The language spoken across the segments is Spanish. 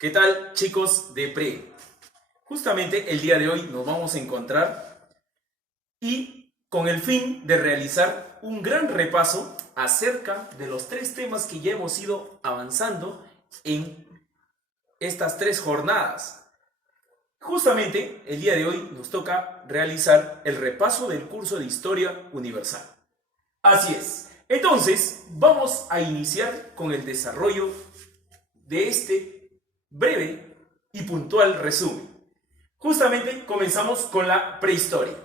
¿Qué tal, chicos de pre? Justamente el día de hoy nos vamos a encontrar y con el fin de realizar un gran repaso acerca de los tres temas que ya hemos ido avanzando en estas 3 jornadas. Justamente el día de hoy nos toca realizar el repaso del curso de Historia Universal. Así es. Entonces, vamos a iniciar con el desarrollo de este breve y puntual resumen. Justamente comenzamos con la prehistoria.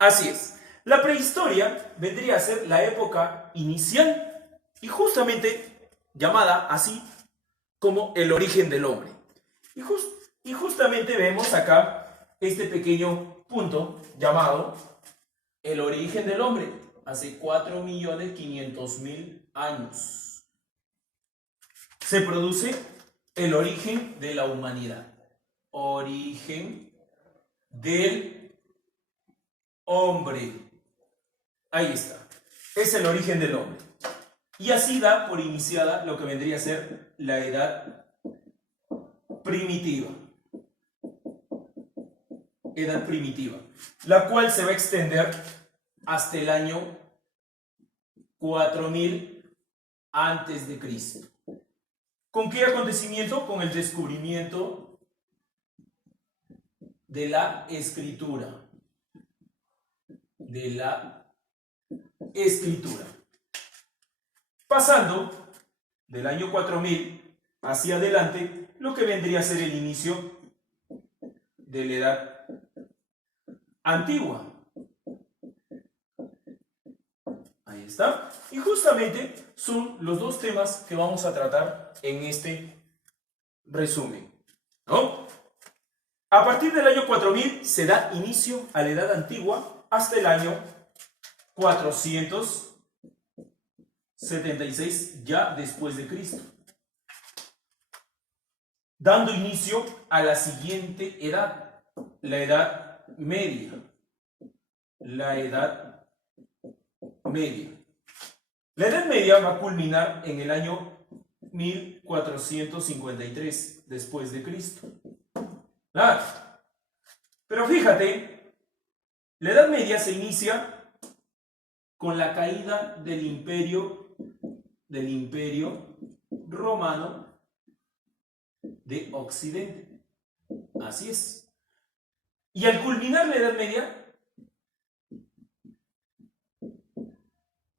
Así es, la prehistoria vendría a ser la época inicial y justamente llamada así como el origen del hombre. Y justamente vemos acá este pequeño punto llamado el origen del hombre, hace 4.500.000 años. Se produce el origen de la humanidad. Origen del hombre. Ahí está. Es el origen del hombre. Y así da por iniciada lo que vendría a ser la edad primitiva. Edad primitiva. La cual se va a extender hasta el año 4000 antes de Cristo. ¿Con qué acontecimiento? Con el descubrimiento de la escritura. De la escritura. Pasando del año 4000 hacia adelante, lo que vendría a ser el inicio de la edad antigua. Ahí está. Y justamente son los dos temas que vamos a tratar en este resumen, ¿no? A partir del año 4000 se da inicio a la edad antigua hasta el año 476 ya después de Cristo, dando inicio a la siguiente edad, la edad media. La edad media. La edad media va a culminar en el año 1453 después de Cristo. Claro. Pero fíjate, la Edad Media se inicia con la caída del imperio romano de Occidente. Así es. Y al culminar la Edad Media,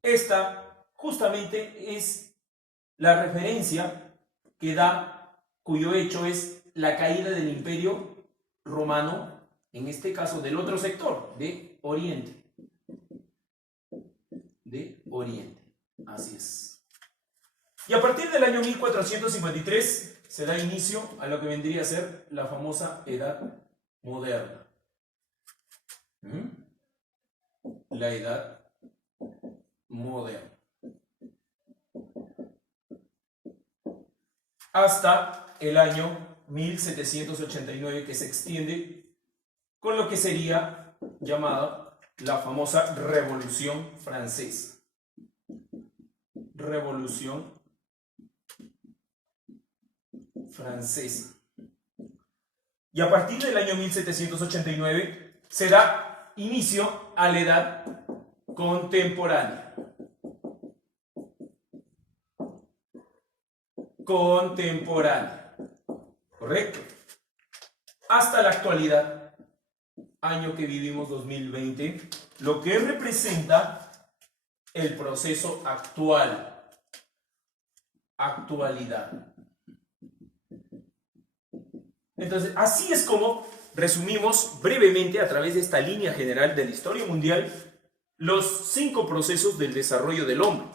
esta justamente es la referencia que da, cuyo hecho es la caída del imperio romano, en este caso del otro sector, de Oriente. De Oriente, así es. Y a partir del año 1453 se da inicio a lo que vendría a ser la famosa Edad Moderna. La Edad Moderna. Hasta el año 1789, que se extiende con lo que sería llamada la famosa Revolución Francesa. Revolución Francesa. Y a partir del año 1789 se da inicio a la edad contemporánea. Contemporánea. ¿Correcto? Hasta la actualidad, año que vivimos 2020, lo que representa el proceso actual. Actualidad. Entonces, así es como resumimos brevemente a través de esta línea general de la historia mundial los 5 procesos del desarrollo del hombre,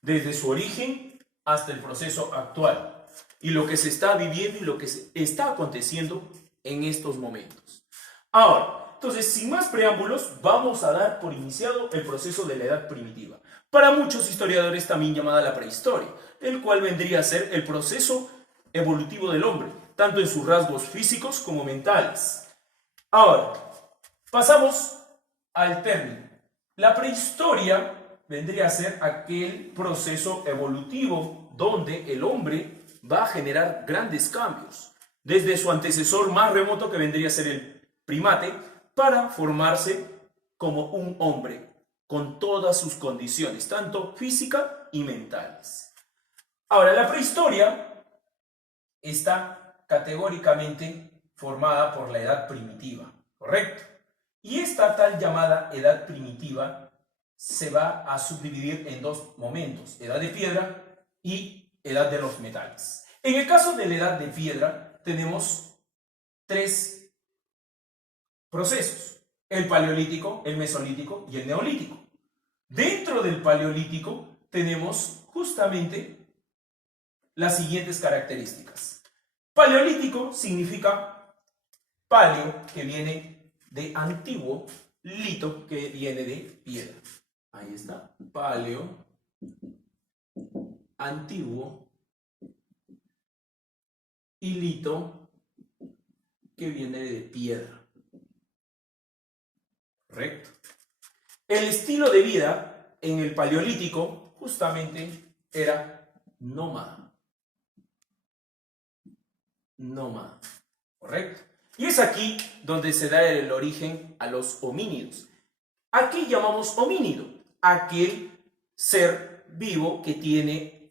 desde su origen hasta el proceso actual, y lo que se está viviendo y lo que está aconteciendo en estos momentos. Ahora, entonces, sin más preámbulos, vamos a dar por iniciado el proceso de la edad primitiva, para muchos historiadores también llamada la prehistoria, el cual vendría a ser el proceso evolutivo del hombre, tanto en sus rasgos físicos como mentales. Ahora, pasamos al término. La prehistoria vendría a ser aquel proceso evolutivo donde el hombre va a generar grandes cambios, desde su antecesor más remoto que vendría a ser el primate, para formarse como un hombre, con todas sus condiciones, tanto físicas y mentales. Ahora, la prehistoria está categóricamente formada por la edad primitiva, ¿correcto? Y esta tal llamada edad primitiva se va a subdividir en dos momentos, edad de piedra y edad de los metales. En el caso de la edad de piedra tenemos tres procesos: el paleolítico, el mesolítico y el neolítico. Dentro del paleolítico tenemos justamente las siguientes características. Paleolítico significa paleo, que viene de antiguo, lito, que viene de piedra. Ahí está, paleo, antiguo, y lito, que viene de piedra. ¿Correcto? El estilo de vida en el paleolítico justamente era nómada. Nómada. ¿Correcto? Y es aquí donde se da el origen a los homínidos. ¿A qué llamamos homínido? Aquel ser vivo que tiene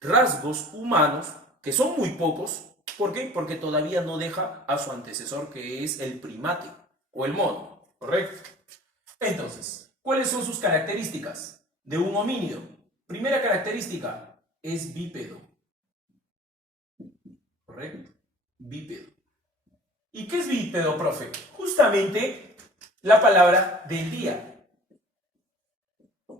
rasgos humanos, que son muy pocos. ¿Por qué? Porque todavía no deja a su antecesor, que es el primate o el mono. ¿Correcto? Entonces, ¿cuáles son sus características de un homínido? Primera característica, es bípedo. ¿Correcto? Bípedo. ¿Y qué es bípedo, profe? Justamente la palabra del día.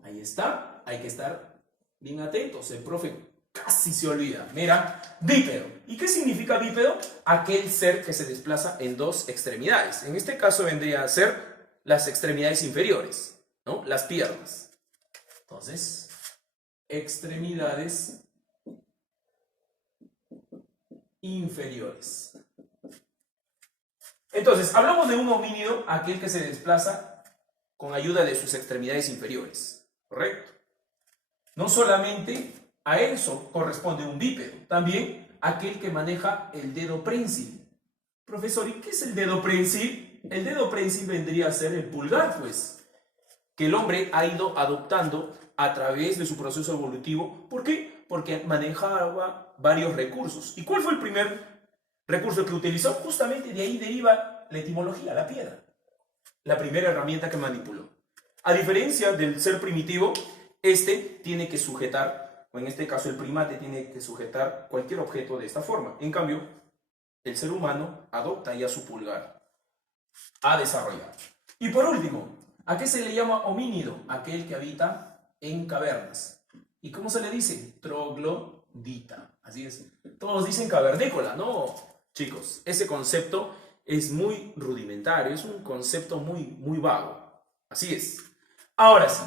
Ahí está, hay que estar bien atentos. El profe casi se olvida. Mira, bípedo. ¿Y qué significa bípedo? Aquel ser que se desplaza en dos extremidades. En este caso vendría a ser las extremidades inferiores, ¿no? Las piernas. Entonces, extremidades inferiores. Entonces, hablamos de un homínido, aquel que se desplaza con ayuda de sus extremidades inferiores, ¿correcto? No solamente a eso corresponde un bípedo, también aquel que maneja el dedo prensil. Profesor, ¿y qué es el dedo prensil? El dedo prensil vendría a ser el pulgar, pues, que el hombre ha ido adoptando a través de su proceso evolutivo. ¿Por qué? Porque manejaba varios recursos. ¿Y cuál fue el primer recurso que utilizó? Justamente de ahí deriva la etimología, la piedra. La primera herramienta que manipuló. A diferencia del ser primitivo, este tiene que sujetar, o en este caso el primate tiene que sujetar cualquier objeto de esta forma. En cambio, el ser humano adopta ya su pulgar a desarrollar. Y por último, ¿a qué se le llama homínido? Aquel que habita en cavernas. ¿Y cómo se le dice? Troglodita. Así es. Todos dicen cavernícola. No, chicos, ese concepto es muy rudimentario, es un concepto muy vago. Así es. Ahora sí,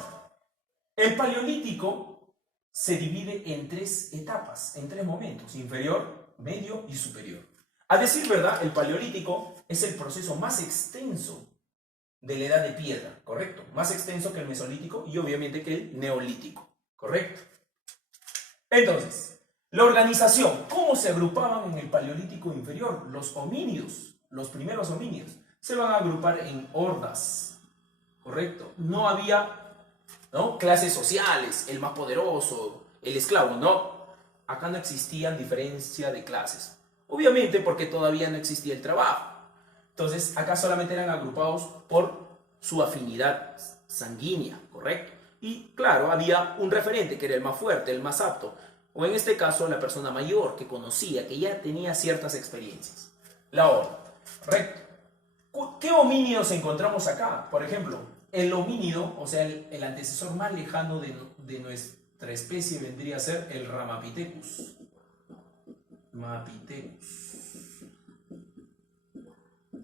el paleolítico se divide en tres etapas, en tres momentos: inferior, medio y superior. A decir verdad, el paleolítico es el proceso más extenso de la edad de piedra, ¿correcto? Más extenso que el mesolítico y obviamente que el neolítico, ¿correcto? Entonces, la organización, ¿cómo se agrupaban en el paleolítico inferior? Los homínidos, los primeros homínidos, se van a agrupar en hordas, ¿correcto? No había, ¿no?, clases sociales, el más poderoso, el esclavo, no. Acá no existían diferencia de clases. Obviamente porque todavía no existía el trabajo. Entonces, acá solamente eran agrupados por su afinidad sanguínea, ¿correcto? Y claro, había un referente que era el más fuerte, el más apto. O en este caso, la persona mayor que conocía, que ya tenía ciertas experiencias. La horda, ¿correcto? ¿Qué homínidos encontramos acá? Por ejemplo, el homínido, o sea, el antecesor más lejano de nuestra especie vendría a ser el Ramapithecus.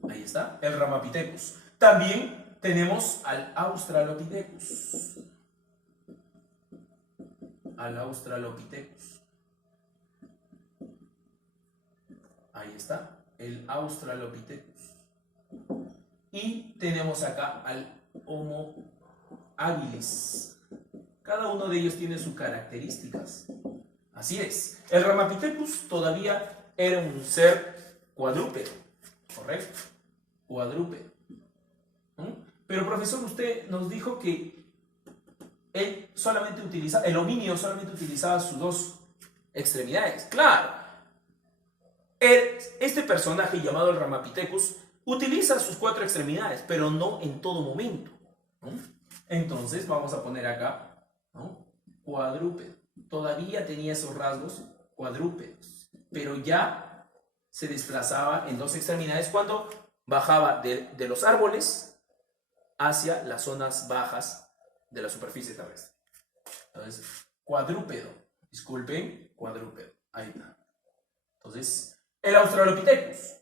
Ahí está, el Ramapithecus. También tenemos al Australopithecus. Ahí está, el Australopithecus. Y tenemos acá al Homo habilis. Cada uno de ellos tiene sus características. Así es. El Ramapithecus todavía era un ser cuadrúpedo, ¿correcto? Cuadrúpedo. Pero profesor, usted nos dijo que el homínido solamente utilizaba sus dos extremidades. Claro, este personaje llamado el Ramapithecus utiliza sus cuatro extremidades, pero no en todo momento, ¿no? Entonces vamos a poner acá, ¿no? Cuadrúpedo. Todavía tenía esos rasgos cuadrúpedos, pero ya se desplazaba en dos extremidades cuando bajaba de los árboles hacia las zonas bajas de la superficie terrestre. Entonces, cuadrúpedo. Disculpen, cuadrúpedo. Ahí está. Entonces, el Australopithecus.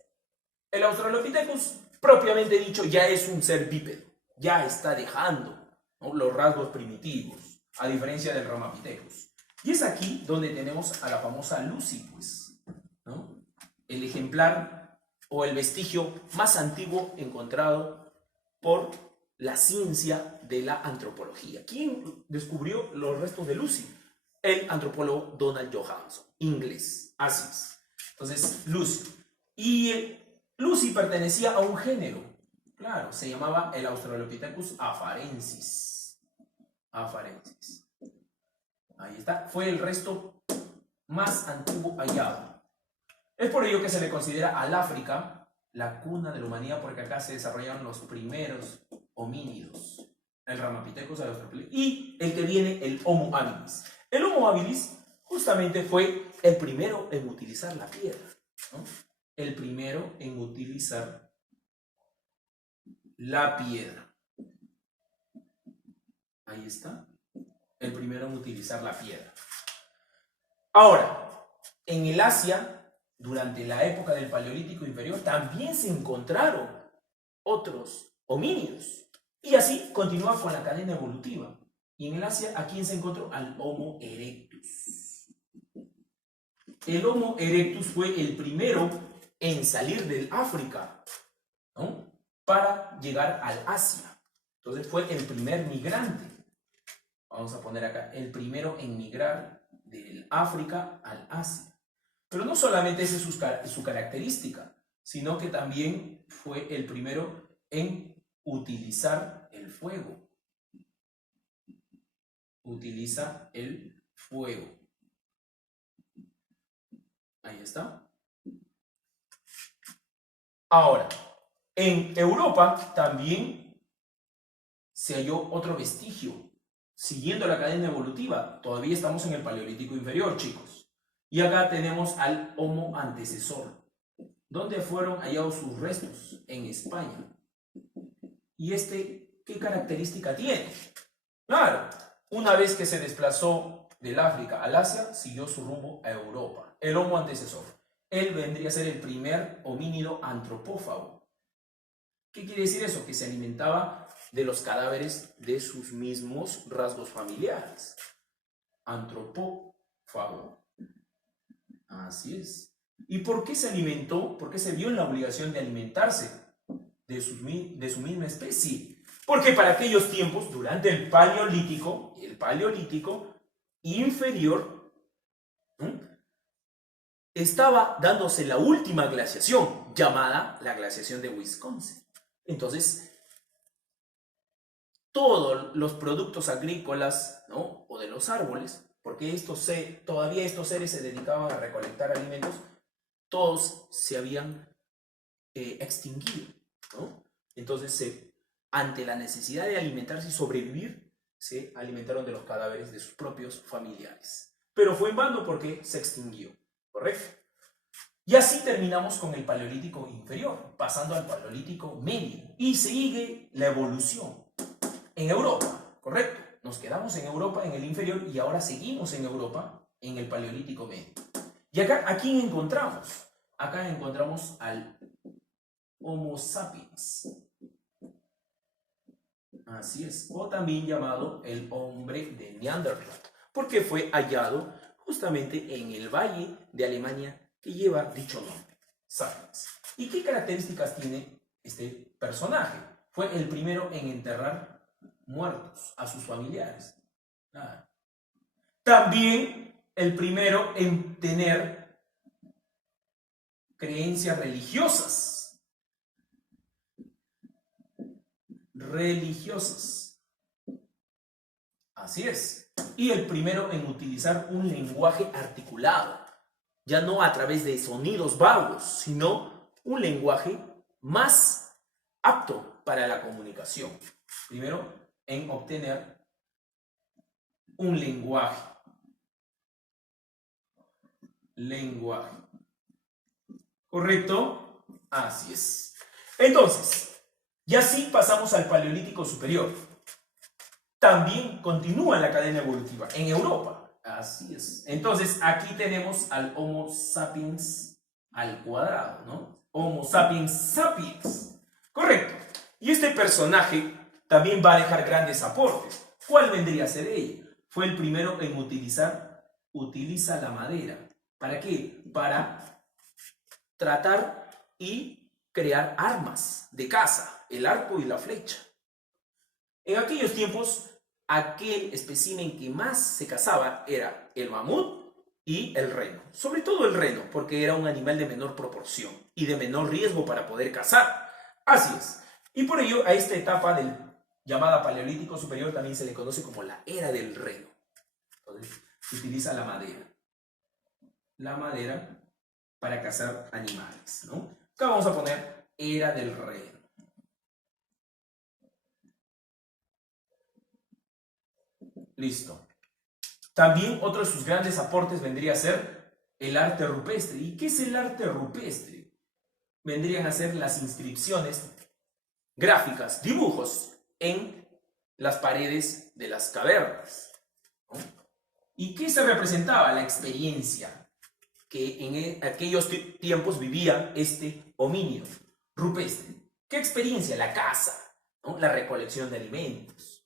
El Australopithecus, propiamente dicho, ya es un ser bípedo. Ya está dejando, ¿no?, los rasgos primitivos, a diferencia del Ramapithecus. Y es aquí donde tenemos a la famosa Lucy, pues, ¿no? El ejemplar o el vestigio más antiguo encontrado por la ciencia de la antropología. ¿Quién descubrió los restos de Lucy? El antropólogo Donald Johanson, inglés. Así es. Entonces, Lucy. Y Lucy pertenecía a un género. Claro, se llamaba el Australopithecus afarensis. Afarensis. Ahí está. Fue el resto más antiguo hallado. Es por ello que se le considera al África la cuna de la humanidad, porque acá se desarrollaron los primeros homínidos. El Ramapithecus, el Australopithecus y el que viene, el Homo habilis. El Homo habilis justamente fue el primero en utilizar la piedra, ¿no? El primero en utilizar la piedra. Ahí está. El primero en utilizar la piedra. Ahora, en el Asia, durante la época del Paleolítico Inferior, también se encontraron otros homínidos. Y así continúa con la cadena evolutiva. Y en el Asia, ¿a quién se encontró? Al Homo erectus. El Homo erectus fue el primero en salir del África, ¿no?, para llegar al Asia. Entonces fue el primer migrante. Vamos a poner acá, el primero en migrar del África al Asia. Pero no solamente esa es su característica, sino que también fue el primero en utilizar el fuego. Utiliza el fuego. Ahí está. Ahora, en Europa también se halló otro vestigio, siguiendo la cadena evolutiva. Todavía estamos en el Paleolítico Inferior, chicos. Y acá tenemos al Homo antecesor. ¿Dónde fueron hallados sus restos? En España. ¿Y qué característica tiene? Claro, una vez que se desplazó del África al Asia, siguió su rumbo a Europa. El Homo antecesor. Él vendría a ser el primer homínido antropófago. ¿Qué quiere decir eso? Que se alimentaba de los cadáveres de sus mismos rasgos familiares. Antropófago. Así es. ¿Y por qué se alimentó? ¿Por qué se vio en la obligación de alimentarse de su misma especie? Porque para aquellos tiempos, durante el Paleolítico Inferior, estaba dándose la última glaciación, llamada la glaciación de Wisconsin. Entonces, todos los productos agrícolas, ¿no?, o de los árboles, porque todavía estos seres se dedicaban a recolectar alimentos, todos se habían extinguido, ¿no? Entonces, ante la necesidad de alimentarse y sobrevivir, se alimentaron de los cadáveres de sus propios familiares. Pero fue en vano porque se extinguió, ¿correcto? Y así terminamos con el Paleolítico Inferior, pasando al Paleolítico Medio. Y sigue la evolución en Europa, ¿correcto? Nos quedamos en Europa, en el inferior, y ahora seguimos en Europa, en el Paleolítico Medio. Y acá, ¿a quién encontramos? Acá encontramos al Homo sapiens. Así es, o también llamado el hombre de Neandertal, porque fue hallado justamente en el valle de Alemania que lleva dicho nombre, Sapiens. ¿Y qué características tiene este personaje? Fue el primero en enterrar muertos a sus familiares. También el primero en tener creencias religiosas. Así es. Y el primero en utilizar un lenguaje articulado, ya no a través de sonidos vagos, sino un lenguaje más apto para la comunicación. Primero en obtener un lenguaje. ¿Correcto? Así es. Entonces, y así pasamos al Paleolítico Superior. También continúa la cadena evolutiva en Europa. Así es. Entonces, aquí tenemos al Homo sapiens al cuadrado, ¿no? Homo sapiens sapiens. Correcto. Y este personaje también va a dejar grandes aportes. ¿Cuál vendría a ser ella? Fue el primero en utiliza la madera. ¿Para qué? Para tratar y crear armas de caza, el arco y la flecha. En aquellos tiempos, aquel espécimen que más se cazaba era el mamut y el reno. Sobre todo el reno, porque era un animal de menor proporción y de menor riesgo para poder cazar. Así es. Y por ello, a esta etapa del llamada Paleolítico Superior también se le conoce como la era del reno. Entonces, se utiliza la madera. La madera para cazar animales, ¿no? Acá vamos a poner era del reno. Listo. También otro de sus grandes aportes vendría a ser el arte rupestre. ¿Y qué es el arte rupestre? Vendrían a ser las inscripciones gráficas, dibujos en las paredes de las cavernas, ¿no? ¿Y qué se representaba? La experiencia que en aquellos tiempos vivía este homínido rupestre. ¿Qué experiencia? La caza, ¿no? La recolección de alimentos.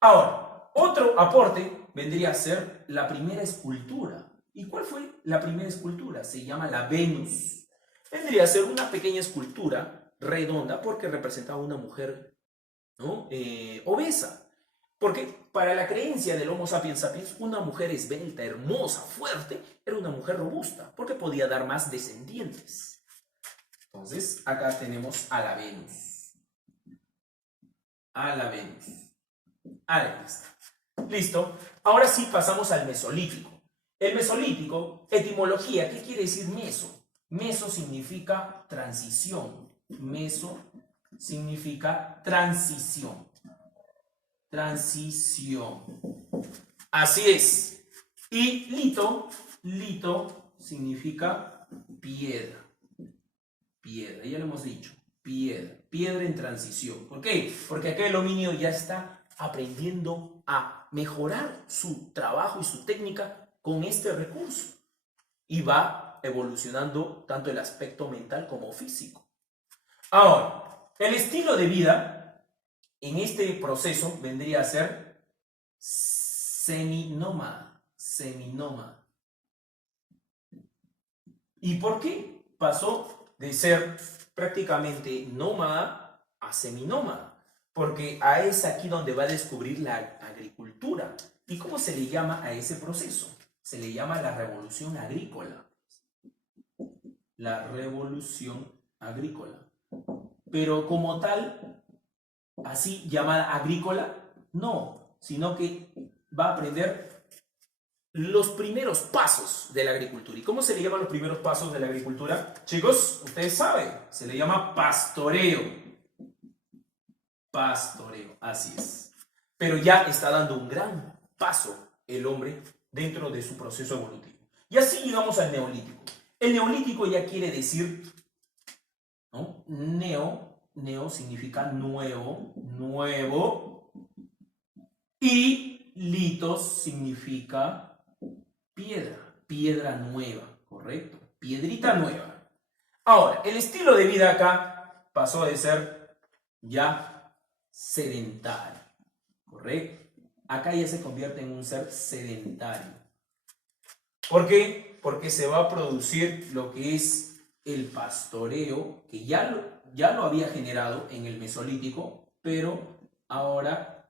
Ahora, otro aporte vendría a ser la primera escultura. ¿Y cuál fue la primera escultura? Se llama la Venus. Vendría a ser una pequeña escultura redonda porque representaba una mujer, ¿no? Obesa. Porque para la creencia del Homo sapiens sapiens, una mujer esbelta, hermosa, fuerte, era una mujer robusta, porque podía dar más descendientes. Entonces, acá tenemos a la Venus. Ahí está. Listo. Ahora sí pasamos al Mesolítico. El Mesolítico, etimología, ¿qué quiere decir meso? Meso significa transición. Meso significa transición. Así es. Y lito significa piedra. Ya lo hemos dicho. Piedra en transición. ¿Por qué? Porque acá el hominio ya está aprendiendo a mejorar su trabajo y su técnica con este recurso. Y va evolucionando tanto el aspecto mental como físico. Ahora, el estilo de vida en este proceso vendría a ser seminómada. ¿Y por qué pasó de ser prácticamente nómada a seminómada? Porque es aquí donde va a descubrir la agricultura. ¿Y cómo se le llama a ese proceso? Se le llama la revolución agrícola. La revolución agrícola. Pero como tal, así llamada agrícola, no, sino que va a aprender los primeros pasos de la agricultura. ¿Y cómo se le llaman los primeros pasos de la agricultura? Chicos, ustedes saben, se le llama pastoreo. Así es. Pero ya está dando un gran paso el hombre dentro de su proceso evolutivo. Y así llegamos al Neolítico. El Neolítico ya quiere decir, ¿no? Neo significa nuevo, y litos significa piedra nueva, ¿correcto? Piedrita nueva. Ahora, el estilo de vida acá pasó de ser ya sedentario, ¿correcto? Acá ya se convierte en un ser sedentario. ¿Por qué? Porque se va a producir lo que es el pastoreo, que ya lo había generado en el Mesolítico, pero ahora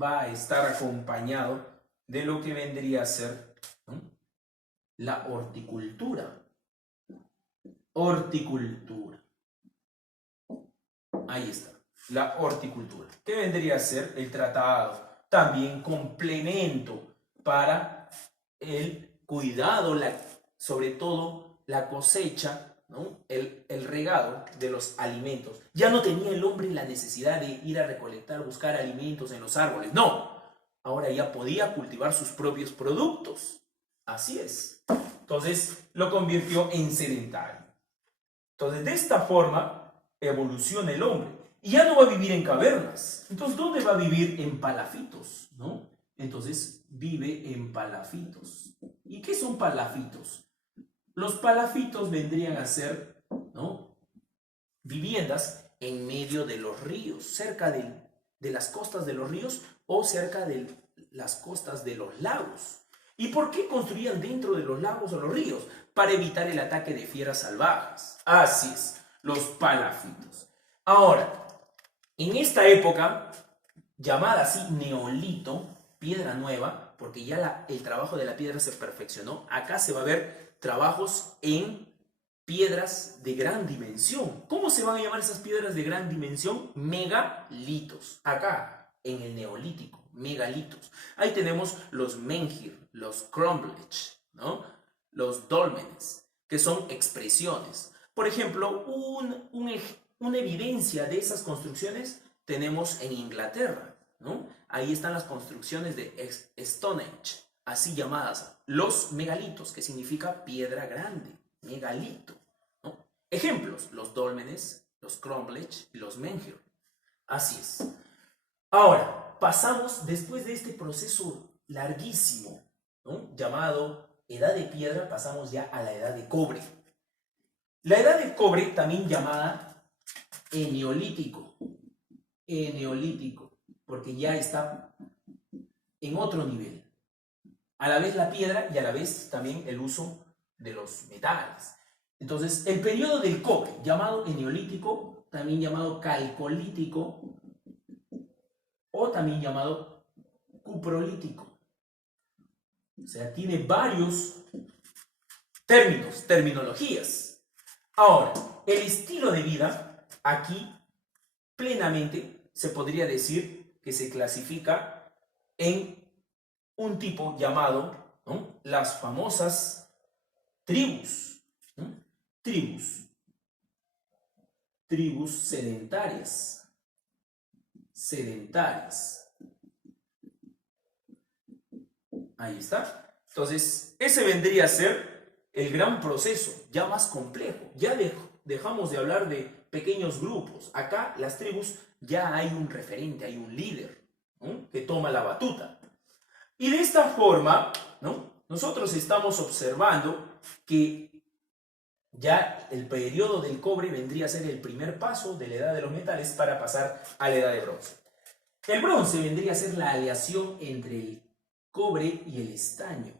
va a estar acompañado de lo que vendría a ser, La horticultura. Horticultura. Ahí está. La horticultura. ¿Qué vendría a ser el tratado? También complemento para el cuidado, sobre todo la cosecha, ¿no? El regado de los alimentos. Ya no tenía el hombre la necesidad de ir a recolectar, buscar alimentos en los árboles. No. Ahora ya podía cultivar sus propios productos. Así es. Entonces lo convirtió en sedentario. Entonces de esta forma evoluciona el hombre. Y ya no va a vivir en cavernas. Entonces, ¿dónde va a vivir? En palafitos, ¿no? Entonces vive en palafitos. ¿Y qué son palafitos? Los palafitos vendrían a ser, ¿no?, viviendas en medio de los ríos, cerca de las costas de los ríos o cerca de las costas de los lagos. ¿Y por qué construían dentro de los lagos o los ríos? Para evitar el ataque de fieras salvajes. Así es, los palafitos. Ahora, en esta época, llamada así neolito, piedra nueva, porque ya el trabajo de la piedra se perfeccionó, acá se va a ver trabajos en piedras de gran dimensión. ¿Cómo se van a llamar esas piedras de gran dimensión? Megalitos. Acá, en el neolítico, megalitos. Ahí tenemos los menhir, los cromlech, ¿no?, los dólmenes, que son expresiones. Por ejemplo, una evidencia de esas construcciones tenemos en Inglaterra, ¿no? Ahí están las construcciones de Stonehenge, así llamadas, los megalitos, que significa piedra grande, megalito, ¿no? Ejemplos, los dólmenes, los cromlech y los menhir. Así es. Ahora, pasamos después de este proceso larguísimo, ¿no?, llamado Edad de Piedra, pasamos ya a la Edad de Cobre. La Edad de Cobre, también llamada Eneolítico, porque ya está en otro nivel. A la vez la piedra y a la vez también el uso de los metales. Entonces, el periodo del cobre, llamado Eneolítico, también llamado Calcolítico, o también llamado Cuprolítico. O sea, tiene varios términos, terminologías. Ahora, el estilo de vida, aquí plenamente se podría decir que se clasifica en un tipo llamado, ¿no?, las famosas tribus, ¿no?, tribus sedentarias. Ahí está. Entonces, ese vendría a ser el gran proceso, ya más complejo. Ya dejamos de hablar de pequeños grupos. Acá, las tribus, ya hay un referente, hay un líder, ¿no?, que toma la batuta. Y de esta forma, ¿no?, nosotros estamos observando que ya el periodo del cobre vendría a ser el primer paso de la edad de los metales para pasar a la edad de bronce. El bronce vendría a ser la aleación entre el cobre y el estaño.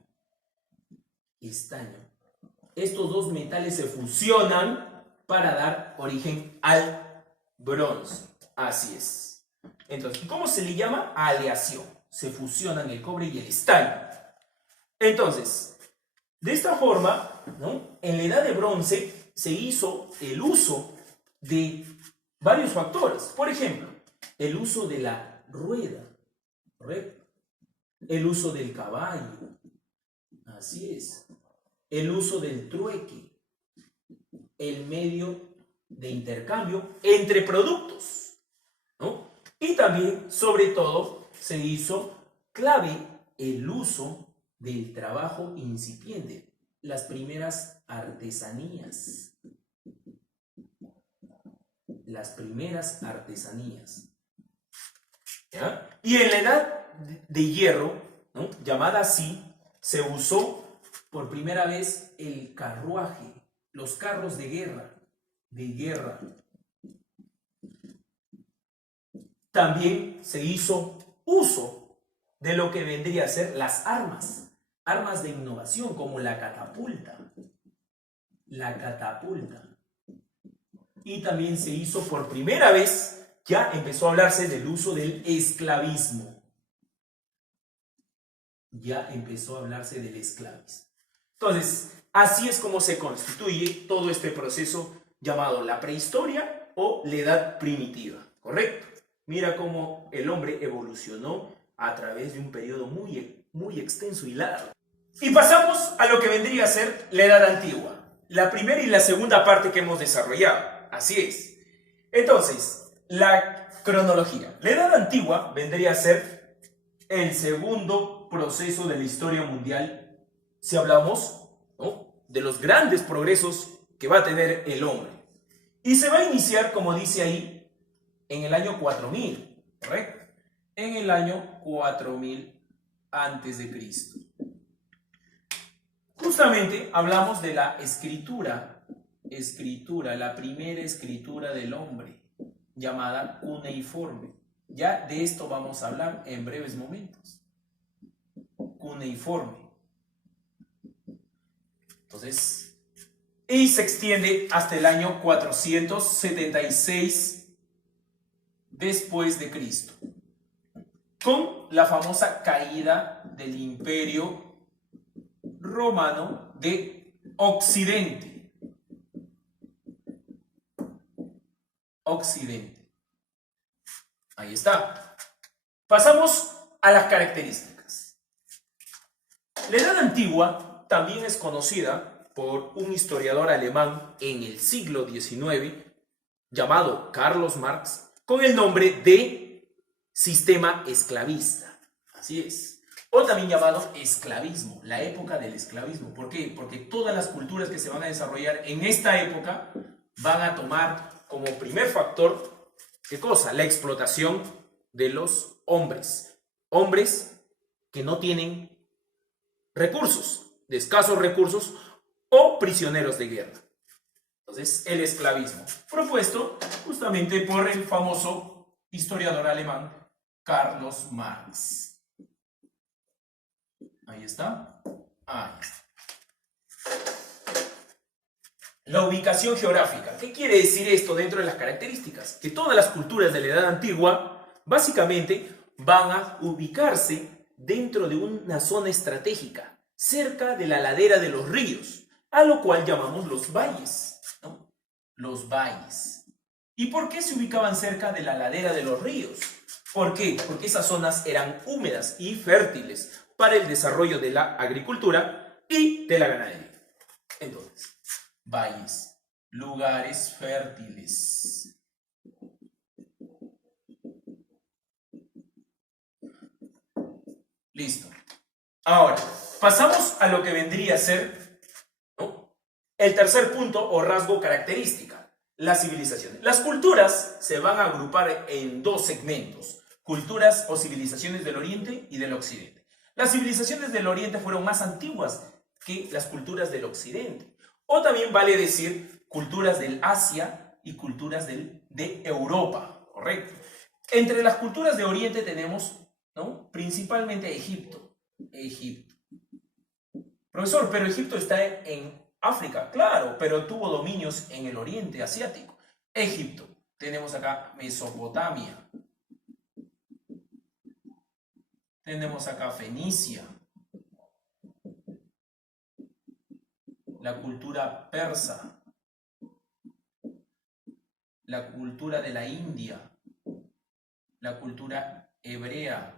Estos dos metales se fusionan para dar origen al bronce. Así es. Entonces, ¿cómo se le llama? Aleación. Se fusionan el cobre y el estaño. Entonces, de esta forma, ¿no?, en la edad de bronce se hizo el uso de varios factores. Por ejemplo, el uso de la rueda, ¿correcto?, el uso del caballo, así es, el uso del trueque, el medio de intercambio entre productos, ¿no? Y también, sobre todo, se hizo clave el uso del trabajo incipiente, las primeras artesanías. ¿Ya? Y en la edad de hierro, ¿no?, llamada así, se usó por primera vez el carruaje, los carros de guerra. También se hizo uso de lo que vendría a ser las armas de innovación, como la catapulta. Y también se hizo por primera vez, ya empezó a hablarse del uso del esclavismo. Entonces, así es como se constituye todo este proceso llamado la prehistoria o la edad primitiva, ¿correcto? Mira cómo el hombre evolucionó a través de un periodo muy extenso y largo. Y pasamos a lo que vendría a ser la edad antigua, la primera y la segunda parte que hemos desarrollado. Así es. Entonces, la cronología. La edad antigua vendría a ser el segundo proceso de la historia mundial si hablamos, ¿no?, de los grandes progresos que va a tener el hombre. Y se va a iniciar, como dice ahí, en el año 4000, ¿correcto? En el año 4000 antes de Cristo. Justamente hablamos de la escritura, la primera escritura del hombre, llamada cuneiforme. Ya de esto vamos a hablar en breves momentos. Cuneiforme. Entonces, y se extiende hasta el año 476 después de Cristo, con la famosa caída del Imperio Romano de Occidente. Ahí está. Pasamos a las características. La Edad Antigua también es conocida por un historiador alemán en el siglo XIX llamado Carlos Marx con el nombre de sistema esclavista. Así es. O también llamado esclavismo, la época del esclavismo. ¿Por qué? Porque todas las culturas que se van a desarrollar en esta época van a tomar como primer factor, ¿qué cosa? La explotación de los hombres. Hombres que no tienen recursos, de escasos recursos, o prisioneros de guerra. Entonces, el esclavismo, propuesto justamente por el famoso historiador alemán Carlos Marx. Ahí está. Ahí está. La ubicación geográfica. ¿Qué quiere decir esto dentro de las características? Que todas las culturas de la Edad Antigua básicamente van a ubicarse dentro de una zona estratégica, cerca de la ladera de los ríos, a lo cual llamamos los valles, ¿no? Los valles. ¿Y por qué se ubicaban cerca de la ladera de los ríos? ¿Por qué? Porque esas zonas eran húmedas y fértiles para el desarrollo de la agricultura y de la ganadería. Entonces, valles, lugares fértiles. Listo. Ahora, pasamos a lo que vendría a ser, ¿no?, el tercer punto o rasgo característica, las civilizaciones. Las culturas se van a agrupar en dos segmentos, culturas o civilizaciones del Oriente y del Occidente. Las civilizaciones del Oriente fueron más antiguas que las culturas del Occidente. O también vale decir culturas del Asia y culturas de Europa, ¿correcto? Entre las culturas de Oriente tenemos, ¿no?, principalmente Egipto. Profesor, pero Egipto está en África, claro, pero tuvo dominios en el Oriente Asiático. Egipto. Tenemos acá Mesopotamia. Tenemos acá Fenicia. La cultura persa. La cultura de la India. La cultura hebrea.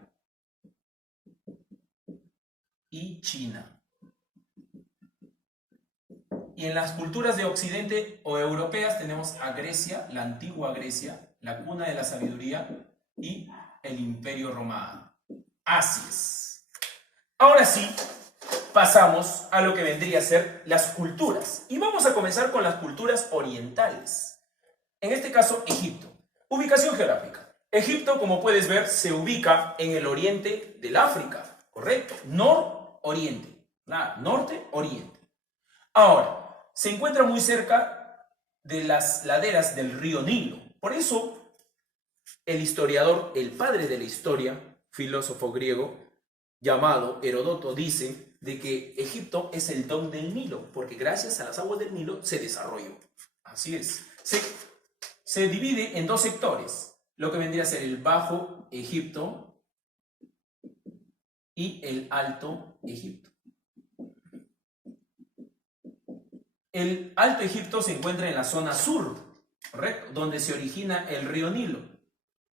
Y China. Y en las culturas de Occidente o europeas tenemos a Grecia, la antigua Grecia, la cuna de la sabiduría y el Imperio Romano. Así es. Ahora sí, pasamos a lo que vendría a ser las culturas. Y vamos a comenzar con las culturas orientales. En este caso, Egipto. Ubicación geográfica. Egipto, como puedes ver, se ubica en el oriente del África, ¿correcto? Nororiente. Norte, oriente. Ahora, se encuentra muy cerca de las laderas del río Nilo. Por eso, el historiador, el padre de la historia, filósofo griego, llamado Heródoto, dice de que Egipto es el don del Nilo, porque gracias a las aguas del Nilo se desarrolló. Así es. Se divide en dos sectores, lo que vendría a ser el Bajo Egipto y el Alto Egipto. El Alto Egipto se encuentra en la zona sur, ¿correcto? Donde se origina el río Nilo.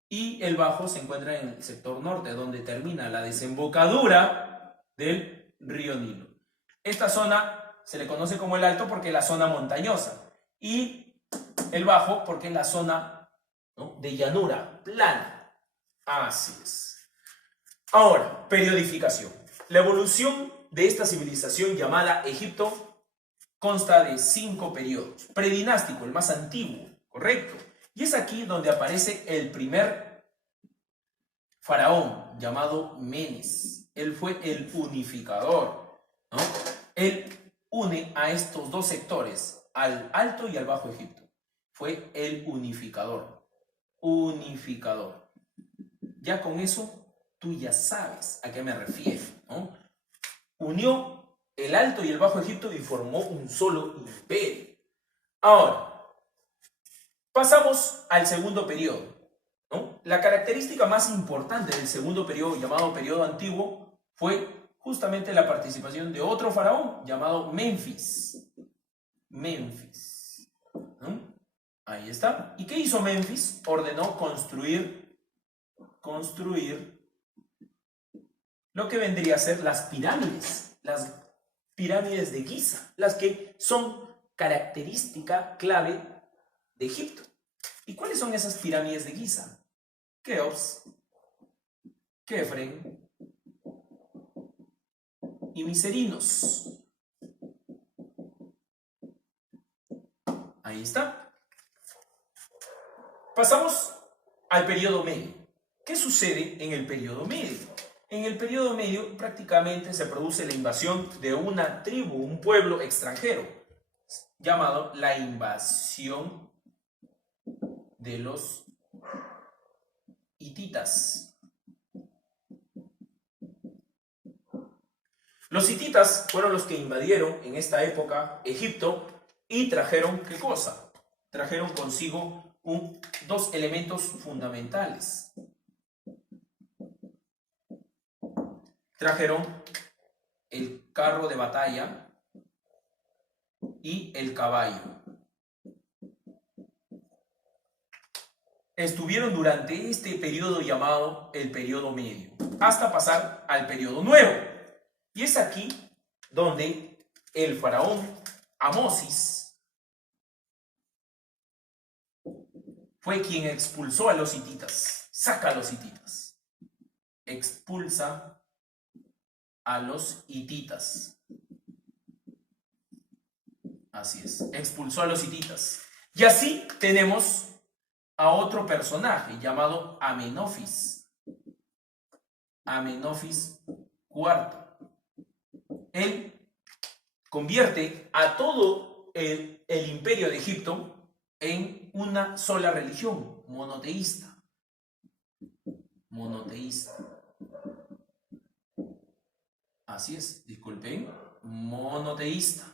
Y el Bajo se encuentra en el sector norte, donde termina la desembocadura del río Nilo. Esta zona se le conoce como el Alto porque es la zona montañosa. Y el Bajo porque es la zona, ¿no?, de llanura, plana. Así es. Ahora, periodificación. La evolución de esta civilización llamada Egipto consta de 5 periodos. Predinástico, el más antiguo, ¿correcto? Y es aquí donde aparece el primer faraón llamado Menes. Él fue el unificador, ¿no? Él une a estos dos sectores, al Alto y al Bajo Egipto. Fue el unificador. Unificador. Ya con eso tú ya sabes a qué me refiero, ¿no? Unió el Alto y el Bajo Egipto y formó un solo imperio. Ahora, pasamos al segundo periodo, ¿no? La característica más importante del segundo periodo, llamado periodo antiguo, fue justamente la participación de otro faraón llamado Menfis. Menfis, ¿no? Ahí está. ¿Y qué hizo Menfis? Ordenó construir lo que vendría a ser las pirámides de Giza, las que son característica clave de Egipto. ¿Y cuáles son esas pirámides de Giza? Keops, Kefren y Miserinos. Ahí está. Pasamos al periodo medio. ¿Qué sucede en el periodo medio? En el periodo medio prácticamente se produce la invasión de una tribu, un pueblo extranjero, llamado la invasión de los hititas. Los hititas fueron los que invadieron en esta época Egipto y trajeron, ¿qué cosa? Trajeron consigo dos elementos fundamentales. Trajeron el carro de batalla y el caballo. Estuvieron durante este periodo llamado el periodo medio, hasta pasar al periodo nuevo. Y es aquí donde el faraón Amosis fue quien expulsó a los hititas, saca a los hititas, expulsa a los hititas. Así es, expulsó a los hititas. Y así tenemos a otro personaje llamado Amenofis. Amenofis IV. Él convierte a todo el imperio de Egipto en una sola religión, monoteísta. Monoteísta. Así es, disculpen, monoteísta.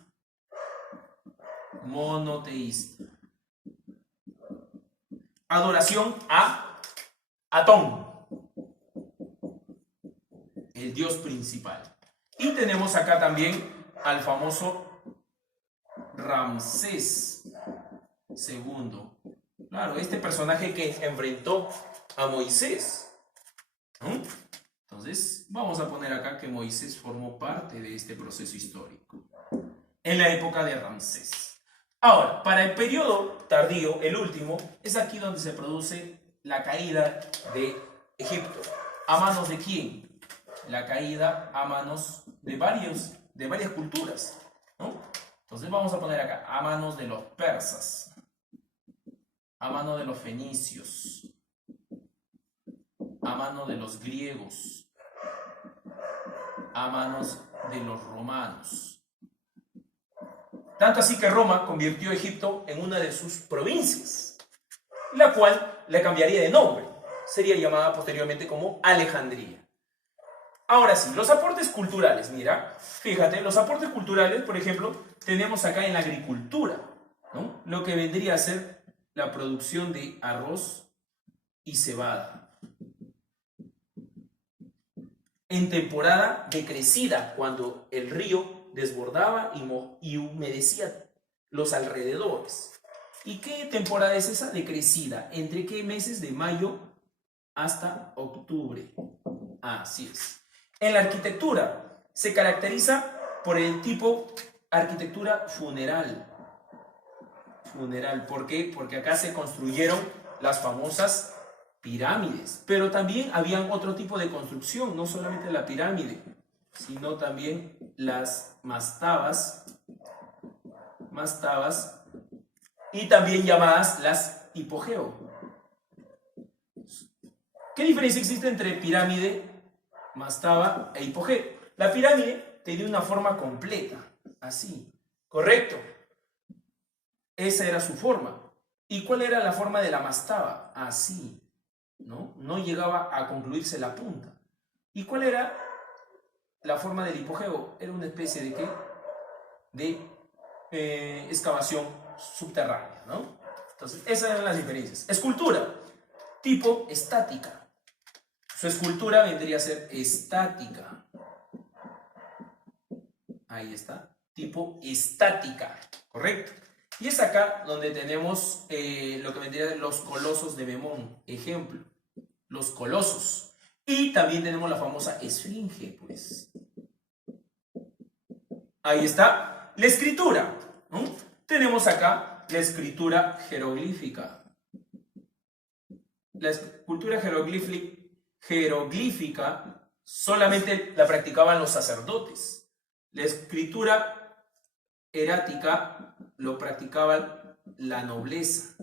Monoteísta. Adoración a Atón, el dios principal. Y tenemos acá también al famoso Ramsés II. Claro, este personaje que enfrentó a Moisés, ¿no? Entonces, vamos a poner acá que Moisés formó parte de este proceso histórico en la época de Ramsés. Ahora, para el periodo tardío, el último, es aquí donde se produce la caída de Egipto. ¿A manos de quién? La caída a manos de varias culturas, ¿no? Entonces vamos a poner acá, a manos de los persas, a manos de los fenicios, a manos de los griegos, a manos de los romanos. Tanto así que Roma convirtió a Egipto en una de sus provincias, la cual le cambiaría de nombre. Sería llamada posteriormente como Alejandría. Ahora sí, los aportes culturales. Mira, fíjate, los aportes culturales, por ejemplo, tenemos acá en la agricultura, ¿no? Lo que vendría a ser la producción de arroz y cebada. En temporada de crecida, cuando el río desbordaba y humedecía los alrededores. ¿Y qué temporada es esa? De crecida. ¿Entre qué meses? De mayo hasta octubre. Así es. En la arquitectura se caracteriza por el tipo arquitectura funeral. Funeral, ¿por qué? Porque acá se construyeron las famosas pirámides, pero también habían otro tipo de construcción, no solamente la pirámide, sino también las mastabas, y también llamadas las hipogeo. ¿Qué diferencia existe entre pirámide, mastaba e hipogeo? La pirámide tenía una forma completa, así, ¿correcto? Esa era su forma. ¿Y cuál era la forma de la mastaba? Así, ¿no? No llegaba a concluirse la punta. ¿Y cuál era la forma del hipogeo? Era una especie de ¿qué? De excavación subterránea, ¿no? Entonces, esas eran las diferencias. Escultura, tipo estática. Su escultura vendría a ser estática. Ahí está, tipo estática, ¿correcto? Y es acá donde tenemos lo que vendría a ser los colosos de Memón, ejemplo, los colosos. Y también tenemos la famosa esfinge, pues. Ahí está, la escritura, ¿no? Tenemos acá la escritura jeroglífica. La escultura jeroglífica solamente la practicaban los sacerdotes. La escritura erática lo practicaba la nobleza,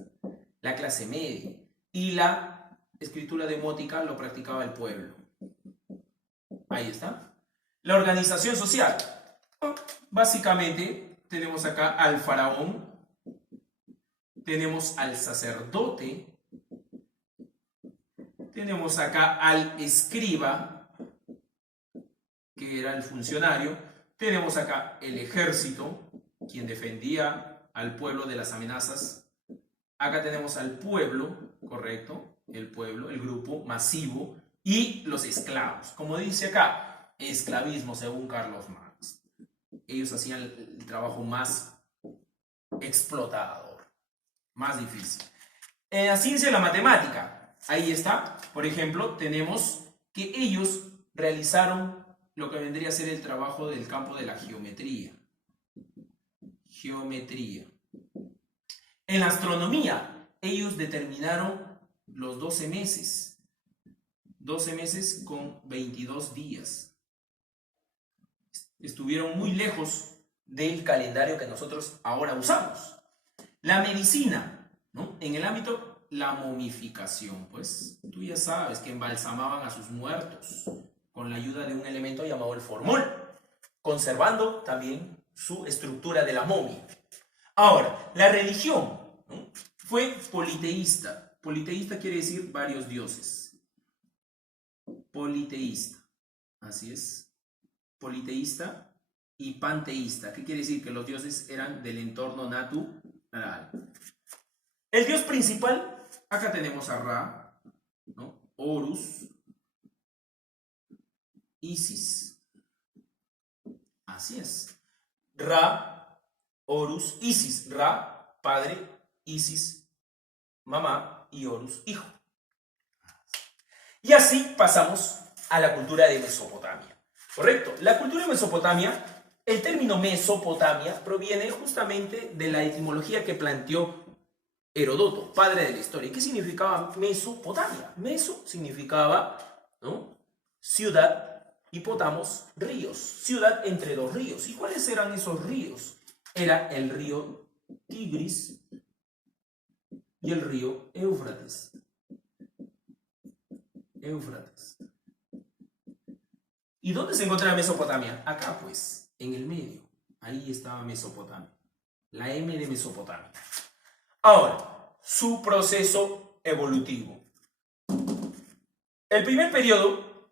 la clase media, y la escritura demótica lo practicaba el pueblo. Ahí está. La organización social. Básicamente tenemos acá al faraón, tenemos al sacerdote, tenemos acá al escriba, que era el funcionario, tenemos acá el ejército, quien defendía al pueblo de las amenazas. Acá tenemos al pueblo, correcto, el pueblo, el grupo masivo, y los esclavos. Como dice acá, esclavismo según Carlos Marx. Ellos hacían el trabajo más explotador, más difícil. En la ciencia de la matemática, ahí está, por ejemplo, tenemos que ellos realizaron lo que vendría a ser el trabajo del campo de la geometría. Geometría. En la astronomía, ellos determinaron los 12 meses. 12 meses con 22 días. Estuvieron muy lejos del calendario que nosotros ahora usamos. La medicina, ¿no? En el ámbito, la momificación, pues tú ya sabes que embalsamaban a sus muertos con la ayuda de un elemento llamado el formol, conservando también su estructura de la momia. Ahora, la religión, ¿no? Fue politeísta. Politeísta quiere decir varios dioses. Politeísta, así es. Politeísta y panteísta. ¿Qué quiere decir? Que los dioses eran del entorno natural. El dios principal, acá tenemos a Ra, ¿no? Horus, Isis. Así es. Ra, Horus, Isis. Ra, padre, Isis, mamá, y Horus, hijo. Y así pasamos a la cultura de Mesopotamia. ¿Correcto? La cultura de Mesopotamia, el término Mesopotamia proviene justamente de la etimología que planteó Heródoto, padre de la historia. ¿Qué significaba Mesopotamia? Meso significaba, ¿no?, ciudad, y potamos, ríos. Ciudad entre dos ríos. ¿Y cuáles eran esos ríos? Era el río Tigris y el río Éufrates. Éufrates. ¿Y dónde se encontraba Mesopotamia? Acá, pues, en el medio. Ahí estaba Mesopotamia. La M de Mesopotamia. Ahora, su proceso evolutivo. El primer periodo,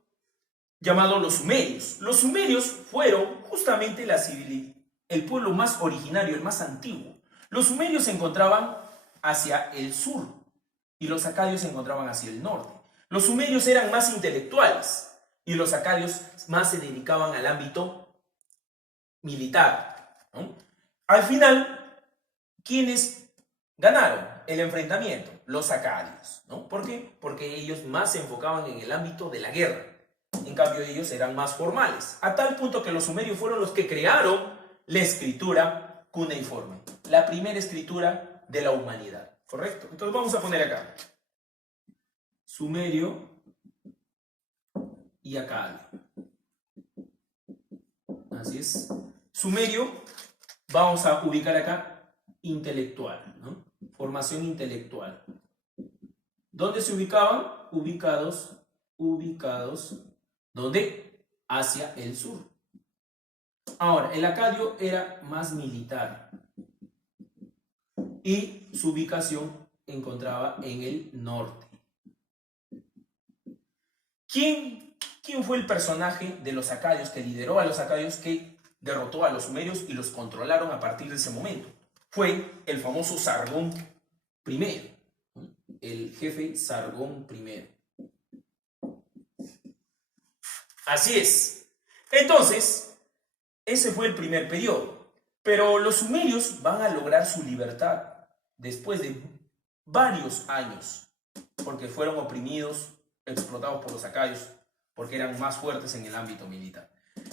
llamado los sumerios. Los sumerios fueron justamente el pueblo más originario, el más antiguo. Los sumerios se encontraban hacia el sur y los acadios se encontraban hacia el norte. Los sumerios eran más intelectuales y los acadios más se dedicaban al ámbito militar, ¿no? Al final, ¿quiénes ganaron el enfrentamiento? Los acadios, ¿no? ¿Por qué? Porque ellos más se enfocaban en el ámbito de la guerra. En cambio, ellos eran más formales, a tal punto que los sumerios fueron los que crearon la escritura cuneiforme, la primera escritura de la humanidad, ¿correcto? Entonces vamos a poner acá sumerio y acadio. Así es. Sumerio, vamos a ubicar acá intelectual, ¿no? Formación intelectual. ¿Dónde se ubicaban? Ubicados, ¿dónde? Hacia el sur. Ahora, el acadio era más militar y su ubicación encontraba en el norte. ¿Quién fue el personaje de los acadios que lideró a los acadios, que derrotó a los sumerios y los controlaron a partir de ese momento? Fue el famoso Sargón I, el jefe Sargón I. Así es. Entonces, ese fue el primer periodo. Pero los sumerios van a lograr su libertad después de varios años, porque fueron oprimidos, explotados por los acadios, porque eran más fuertes en el ámbito militar.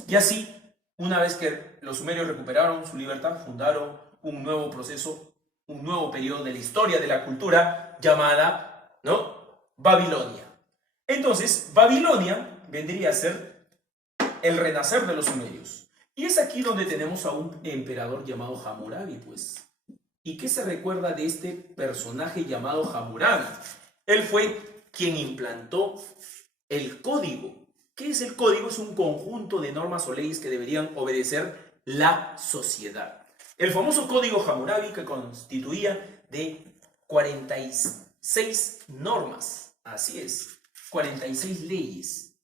Y así, una vez que los sumerios recuperaron su libertad, fundaron un nuevo proceso, un nuevo periodo de la historia de la cultura llamada, ¿no?, Babilonia. Entonces, Babilonia vendría a ser el renacer de los sumerios. Y es aquí donde tenemos a un emperador llamado Hammurabi, pues. ¿Y qué se recuerda de este personaje llamado Hammurabi? Él fue quien implantó el código. ¿Qué es el código? Es un conjunto de normas o leyes que deberían obedecer la sociedad. El famoso código Hammurabi, que constituía de 46 normas. Así es, 46 leyes.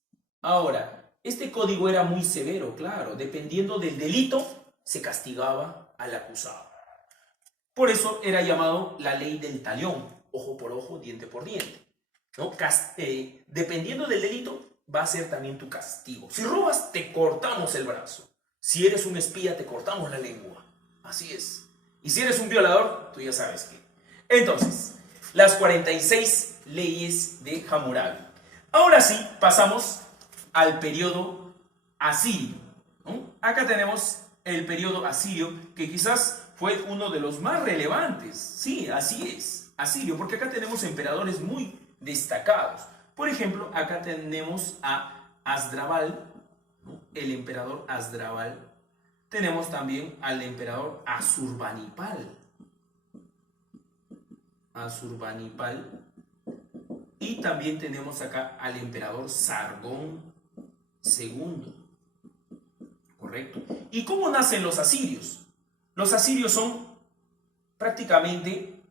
Ahora, este código era muy severo, claro. Dependiendo del delito, se castigaba al acusado. Por eso era llamado la ley del talión, ojo por ojo, diente por diente, ¿no? Dependiendo del delito, va a ser también tu castigo. Si robas, te cortamos el brazo. Si eres un espía, te cortamos la lengua. Así es. Y si eres un violador, tú ya sabes qué. Entonces, las 46 leyes de Hammurabi. Ahora sí, pasamos al periodo asirio, ¿no? Acá tenemos el periodo asirio, que quizás fue uno de los más relevantes. Sí, así es, asirio, porque acá tenemos emperadores muy destacados. Por ejemplo, acá tenemos a Asdrúbal, ¿no?, el emperador Asdrúbal. Tenemos también al emperador Asurbanipal. Y también tenemos acá al emperador Sargón II. ¿Correcto? ¿Y cómo nacen los asirios? Los asirios son prácticamente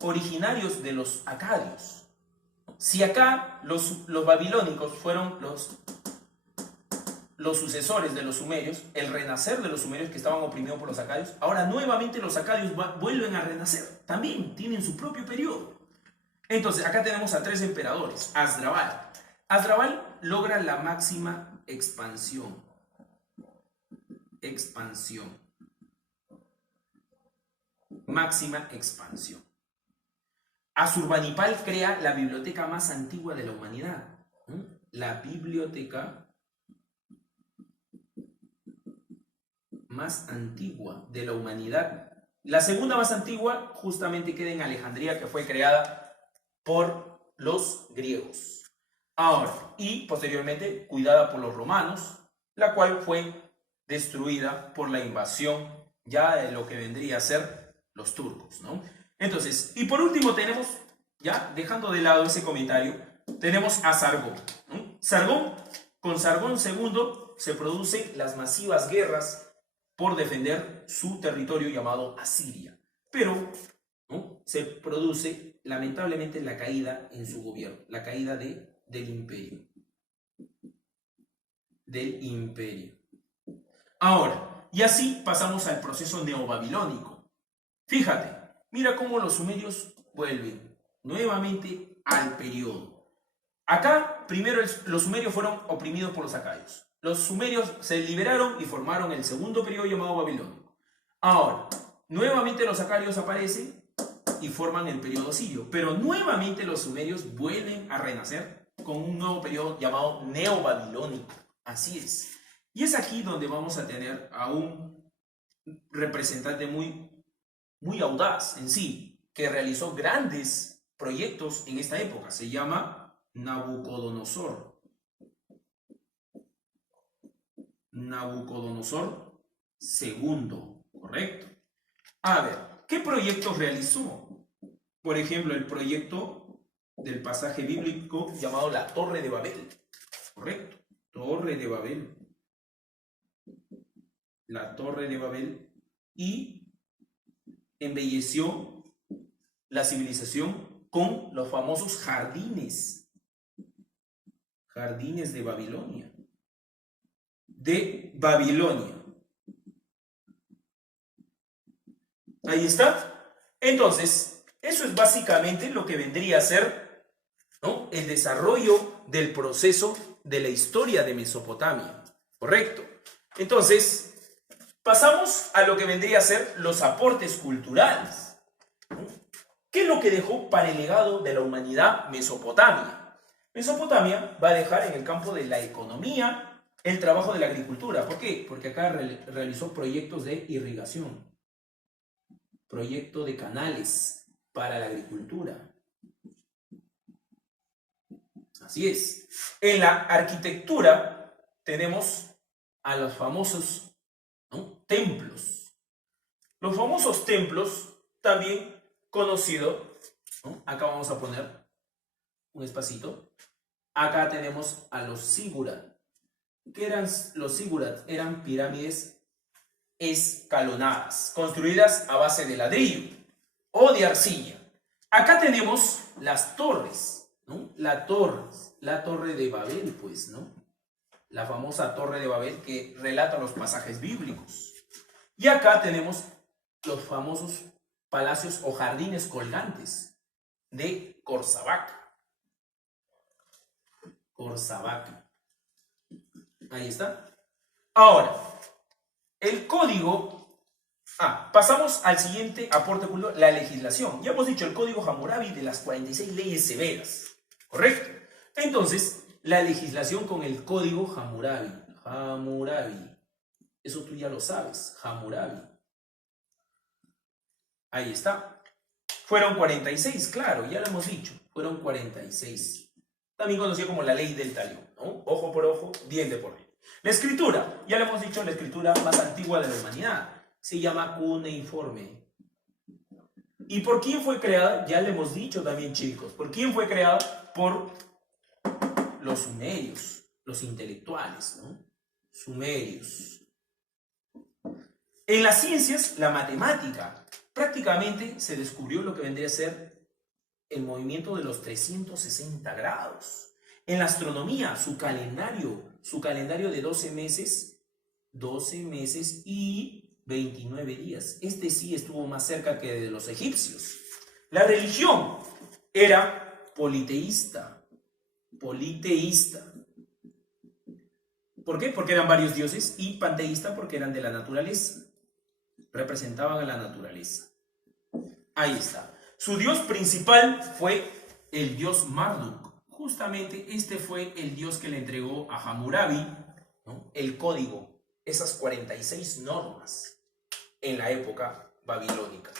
originarios de los acadios. Si acá los babilónicos fueron los sucesores de los sumerios, el renacer de los sumerios que estaban oprimidos por los acadios, ahora nuevamente los acadios vuelven a renacer. También tienen su propio periodo. Entonces, acá tenemos a 3 emperadores. Asdrúbal. Asdrúbal logra la máxima expansión. Máxima expansión. Asurbanipal crea la biblioteca más antigua de la humanidad. La biblioteca más antigua de la humanidad. La segunda más antigua justamente queda en Alejandría, que fue creada por los griegos. Ahora, y posteriormente cuidada por los romanos, la cual fue destruida por la invasión ya de lo que vendría a ser los turcos, ¿no? Entonces, y por último tenemos, ya dejando de lado ese comentario, tenemos a Sargón, ¿no? Con Sargón II se producen las masivas guerras por defender su territorio llamado Asiria. Pero, ¿no?, se produce lamentablemente la caída en su gobierno, la caída del imperio. Ahora, y así pasamos al proceso neobabilónico. Fíjate, mira cómo los sumerios vuelven nuevamente al periodo. Acá, primero los sumerios fueron oprimidos por los acadios. Los sumerios se liberaron y formaron el segundo periodo llamado babilónico. Ahora, nuevamente los acadios aparecen y forman el periodo sirio, pero nuevamente los sumerios vuelven a renacer con un nuevo periodo llamado neobabilónico. Así es. Y es aquí donde vamos a tener a un representante muy audaz en sí, que realizó grandes proyectos en esta época. Se llama Nabucodonosor. Nabucodonosor II, ¿correcto? A ver, ¿qué proyectos realizó? Por ejemplo, el proyecto del pasaje bíblico llamado la Torre de Babel, ¿correcto? Torre de Babel. La Torre de Babel, y embelleció la civilización con los famosos jardines de Babilonia. Ahí está. Entonces, eso es básicamente lo que vendría a ser, ¿no?, el desarrollo del proceso de la historia de Mesopotamia, ¿correcto? Entonces, pasamos a lo que vendría a ser los aportes culturales. ¿Qué es lo que dejó para el legado de la humanidad Mesopotamia? Mesopotamia va a dejar en el campo de la economía el trabajo de la agricultura. ¿Por qué? Porque acá realizó proyectos de irrigación, proyecto de canales para la agricultura. Así es. En la arquitectura tenemos a los famosos, ¿no?, templos. Los famosos templos, también conocidos, ¿no? Acá vamos a poner un espacito. Acá tenemos a los zigurat. ¿Qué eran los zigurat? Eran pirámides escalonadas, construidas a base de ladrillo o de arcilla. Acá tenemos las torres, ¿no? La torre de Babel, pues, ¿no? La famosa Torre de Babel que relata los pasajes bíblicos. Y acá tenemos los famosos palacios o jardines colgantes de Corzabak. Ahí está. Ahora, el código... pasamos al siguiente aporte cultural, la legislación. Ya hemos dicho el código Hammurabi de las 46 leyes severas, ¿correcto? Entonces, la legislación con el código Hammurabi. Eso tú ya lo sabes, Hammurabi. Ahí está. Fueron 46, claro, ya lo hemos dicho. Fueron 46. También conocido como la ley del talión, ¿no? Ojo por ojo, diente por diente. La escritura, ya lo hemos dicho, la escritura más antigua de la humanidad. Se llama cuneiforme. ¿Y por quién fue creada? Ya le hemos dicho también, chicos. ¿Por quién fue creada? Por los sumerios, los intelectuales, ¿no? Sumerios. En las ciencias, la matemática, prácticamente se descubrió lo que vendría a ser el movimiento de los 360 grados. En la astronomía, su calendario de 12 meses y 29 días. Este sí estuvo más cerca que de los egipcios. La religión era politeísta. ¿Por qué? Porque eran varios dioses, y panteísta porque eran de la naturaleza. Representaban a la naturaleza. Ahí está. Su dios principal fue el dios Marduk. Justamente este fue el dios que le entregó a Hammurabi, ¿no?, el código, esas 46 normas en la época babilónica.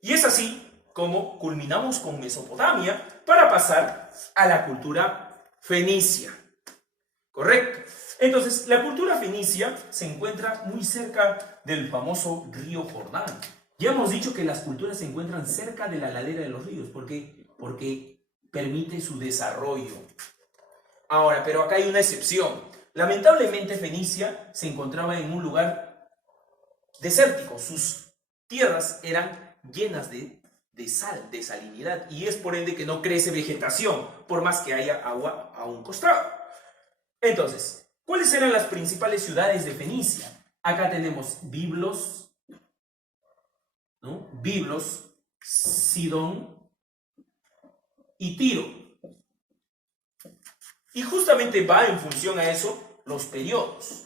Y es así como culminamos con Mesopotamia para pasar a la cultura fenicia. ¿Correcto? Entonces, la cultura fenicia se encuentra muy cerca del famoso río Jordán. Ya hemos dicho que las culturas se encuentran cerca de la ladera de los ríos. ¿Por qué? Porque permite su desarrollo. Ahora, pero acá hay una excepción. Lamentablemente, Fenicia se encontraba en un lugar desértico. Sus tierras eran llenas de sal, de salinidad, y es por ende que no crece vegetación, por más que haya agua a un costado. Entonces, ¿cuáles eran las principales ciudades de Fenicia? Acá tenemos Biblos, ¿no? Biblos, Sidón y Tiro. Y justamente va en función a eso los periodos.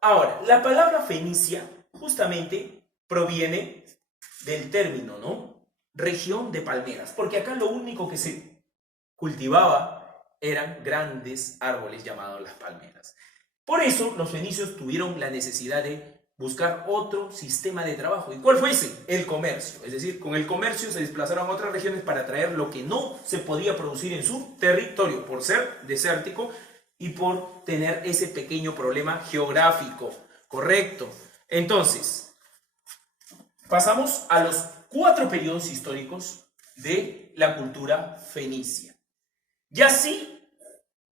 Ahora, la palabra Fenicia justamente proviene del término, ¿no? Región de palmeras, porque acá lo único que se cultivaba eran grandes árboles llamados las palmeras. Por eso los fenicios tuvieron la necesidad de buscar otro sistema de trabajo. ¿Y cuál fue ese? El comercio. Es decir, con el comercio se desplazaron a otras regiones para traer lo que no se podía producir en su territorio por ser desértico y por tener ese pequeño problema geográfico. Correcto. Entonces, pasamos a los 4 periodos históricos de la cultura fenicia. Y así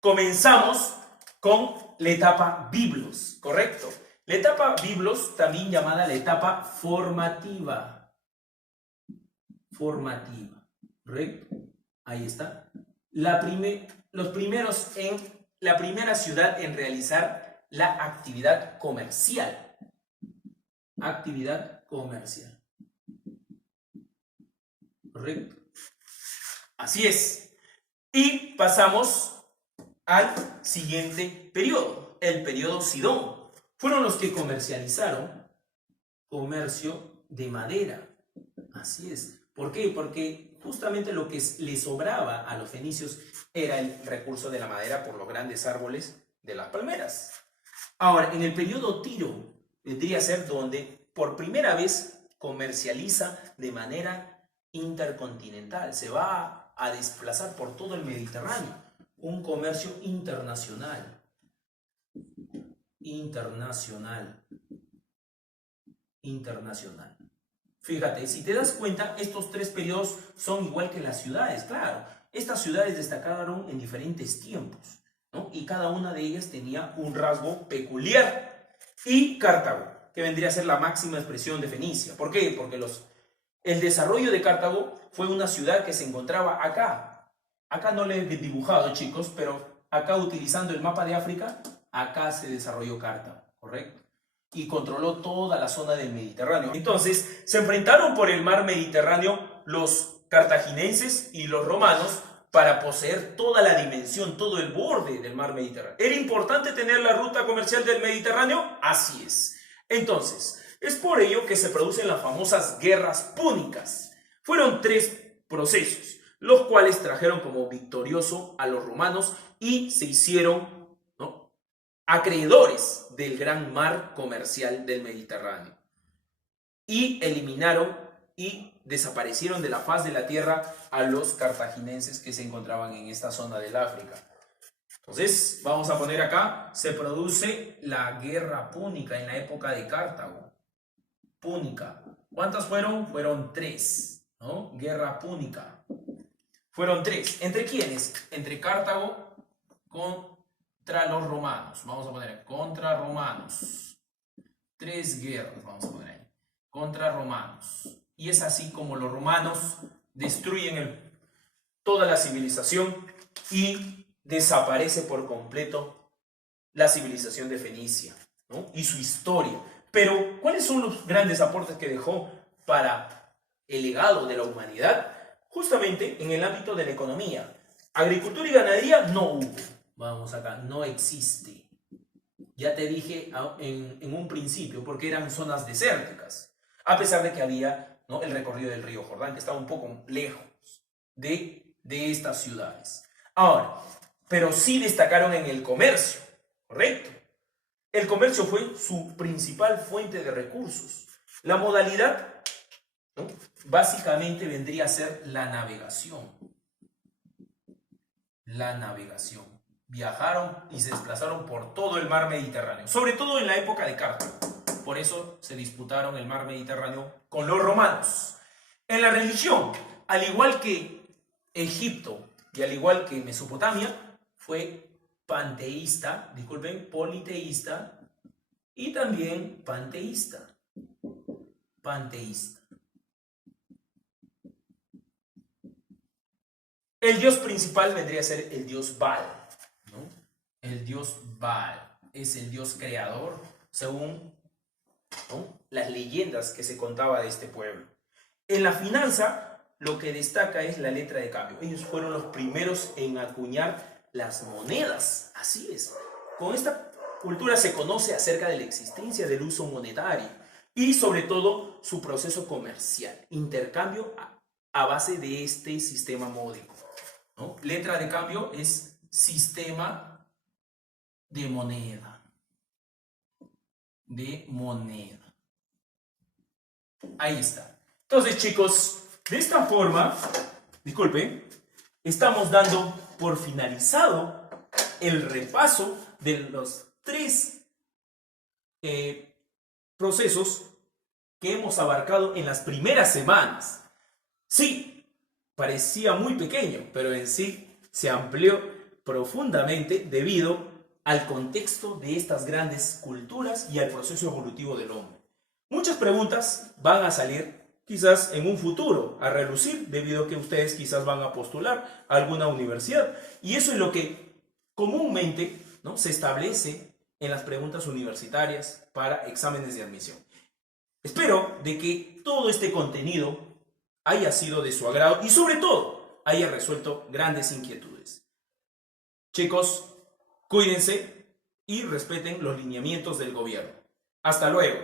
comenzamos con la etapa Biblos, ¿correcto? La etapa Biblos, también llamada la etapa formativa. Formativa, ¿correcto? Ahí está. La primera ciudad en realizar la actividad comercial. Actividad comercial. ¿Correcto? Así es. Y pasamos al siguiente periodo, el periodo Sidón. Fueron los que comercializaron comercio de madera. Así es. ¿Por qué? Porque justamente lo que les sobraba a los fenicios era el recurso de la madera por los grandes árboles de las palmeras. Ahora, en el periodo Tiro, vendría a ser donde por primera vez comercializa de manera intercontinental. Se va a desplazar por todo el Mediterráneo. Un comercio internacional. Internacional. Fíjate, si te das cuenta, estos 3 periodos son igual que las ciudades, claro. Estas ciudades destacaron en diferentes tiempos, ¿no? Y cada una de ellas tenía un rasgo peculiar. Y Cartago, que vendría a ser la máxima expresión de Fenicia. ¿Por qué? Porque el desarrollo de Cartago fue una ciudad que se encontraba acá. Acá no le he dibujado, chicos, pero acá utilizando el mapa de África, acá se desarrolló Cartago, ¿correcto? Y controló toda la zona del Mediterráneo. Entonces, se enfrentaron por el mar Mediterráneo los cartagineses y los romanos para poseer toda la dimensión, todo el borde del mar Mediterráneo. ¿Era importante tener la ruta comercial del Mediterráneo? Así es. Entonces, es por ello que se producen las famosas guerras púnicas. Fueron 3 procesos, los cuales trajeron como victorioso a los romanos y se hicieron acreedores del gran mar comercial del Mediterráneo. Y eliminaron y desaparecieron de la faz de la tierra a los cartagineses que se encontraban en esta zona del África. Entonces, vamos a poner acá, se produce la guerra púnica en la época de Cartago. Púnica. ¿Cuántas fueron? Fueron 3, ¿no? Guerra púnica. Fueron 3. ¿Entre quiénes? Entre Cartago contra los romanos. Vamos a poner contra romanos. 3 guerras, vamos a poner ahí. Contra romanos. Y es así como los romanos destruyen toda la civilización y desaparece por completo la civilización de Fenicia, ¿no? Y su historia. Pero, ¿cuáles son los grandes aportes que dejó para el legado de la humanidad? Justamente en el ámbito de la economía. Agricultura y ganadería no hubo. Vamos acá, no existe. Ya te dije en un principio, porque eran zonas desérticas. A pesar de que había, ¿no?, el recorrido del río Jordán, que estaba un poco lejos de estas ciudades. Ahora, pero sí destacaron en el comercio, ¿correcto? El comercio fue su principal fuente de recursos. La modalidad, ¿no?, básicamente vendría a ser la navegación. La navegación. Viajaron y se desplazaron por todo el mar Mediterráneo, sobre todo en la época de Cartago. Por eso se disputaron el mar Mediterráneo con los romanos. En la religión, al igual que Egipto y al igual que Mesopotamia, fue panteísta, disculpen, politeísta y también panteísta. Panteísta. El dios principal vendría a ser el dios Baal, ¿no? El dios Baal es el dios creador, según, ¿no?, las leyendas que se contaba de este pueblo. En la finanza, lo que destaca es la letra de cambio. Ellos fueron los primeros en acuñar las monedas. Así es. Con esta cultura se conoce acerca de la existencia del uso monetario y sobre todo su proceso comercial, intercambio a base de este sistema módico, ¿no? Letra de cambio es sistema de moneda. Ahí está. Entonces, chicos, de esta forma, disculpen, estamos dando por finalizado el repaso de los 3 procesos que hemos abarcado en las primeras semanas. Sí, parecía muy pequeño, pero en sí se amplió profundamente debido al contexto de estas grandes culturas y al proceso evolutivo del hombre. Muchas preguntas van a salir quizás en un futuro a relucir debido a que ustedes quizás van a postular a alguna universidad. Y eso es lo que comúnmente, ¿no?, se establece en las preguntas universitarias para exámenes de admisión. Espero de que todo este contenido haya sido de su agrado y sobre todo haya resuelto grandes inquietudes. Chicos, cuídense y respeten los lineamientos del gobierno. Hasta luego.